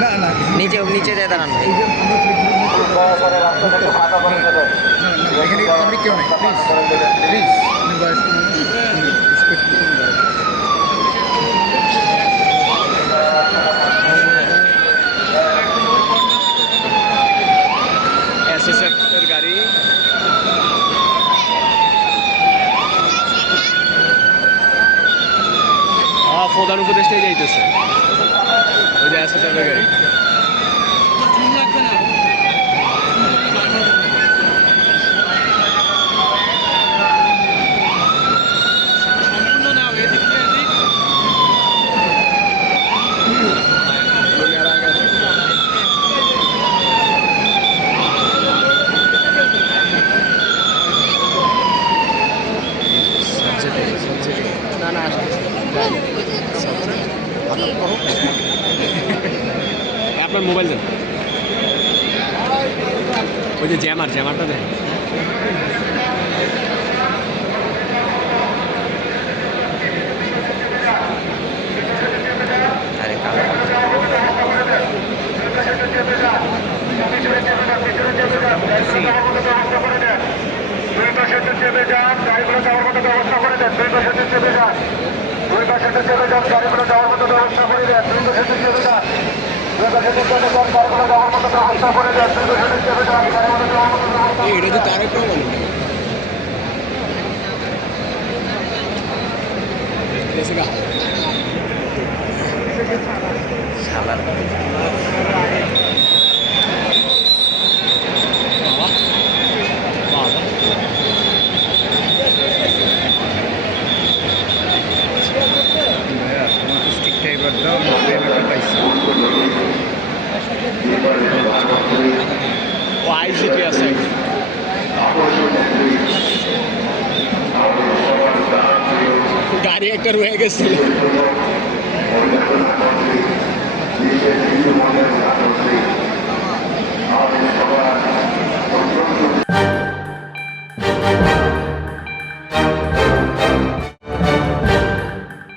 না না নিচে নিচে দিয়ে দাঁড়ান ভাই। এখানে পাবলিক কেউ নাই, প্লিজ প্লিজ বয়স্ক মানুষ রেসপেক্ট এসএসএফ এর গাড়ি প্রধান উপদেষ্টাই যাইতেছে ওই যে এসএসএফ এর গাড়ি। না না আপনার মোবাইল দেন, ওই যে জ্যামারটা দেন। আরে কালো এটা তো তারেক রহমান শালার স্টিকটা এবার দাও, এবার পাইছি। ও আইসিটি আছে। গাড়ি একটা রয়ে গেছিল।